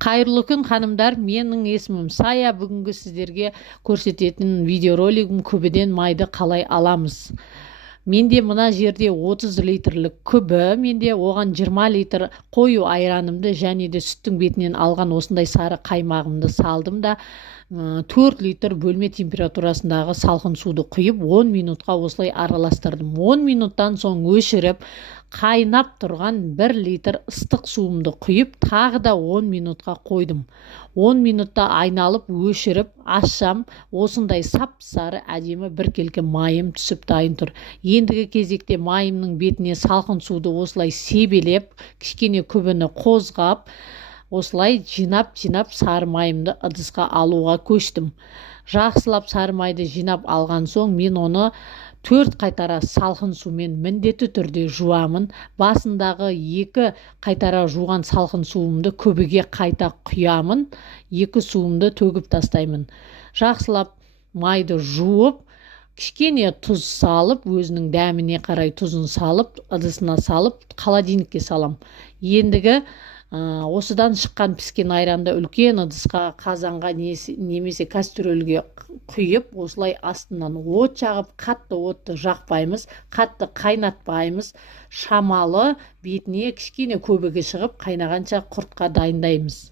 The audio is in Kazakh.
Қайырлы күн ханымдар, менің есімім Сая. Бүгінгі сіздерге көрсететін видеоролигім күбіден майды қалай аламыз. Менде мына жерде 30 литрлік күбі, менде оған 20 литр қою айранымды және де сүттің бетінен алған осындай сары қаймағымды салдым да 4 литр бөлме температурасындағы салқын суды құйып 10 минутқа осылай араластырдым. 10 минуттан соң өшіріп, қайнап тұрған 1 литр ыстық суымды құйып, тағы да 10 минутқа қойдым. 10 минутта айналып, өшіріп, ашсам, осындай сап-сары әдемі біркелкі майым түсіп дайын тұр. Ендігі кезекте майымның бетіне салқын суды осылай себелеп, кішкене күбіні қозғап, осылай жинап сары майымды ыдысқа алуға көштім. Жақсылап сары майды жинап алған соң, мен оны 4 қайтара салқын сумен міндетті түрде жуамын. Басындағы 2 қайтара жуған салқын суымды күбіге қайта құямын, 2 суымды төгіп тастаймын. Жақсылап майды жуып, кішкене тұз салып, өзінің дәміне қарай тұзын салып, ыдысына салып, холодильникке салам. Ендігі осыдан шыққан піскен айранды үлкен ыдысқа, қазанға немесе кастрөлге құйып, осылай астынан от жағып, қатты отты жақпаймыз, қатты қайнатпаймыз, шамалы бетіне кішкене көбігі шығып, қайнағанша құртқа дайындаймыз.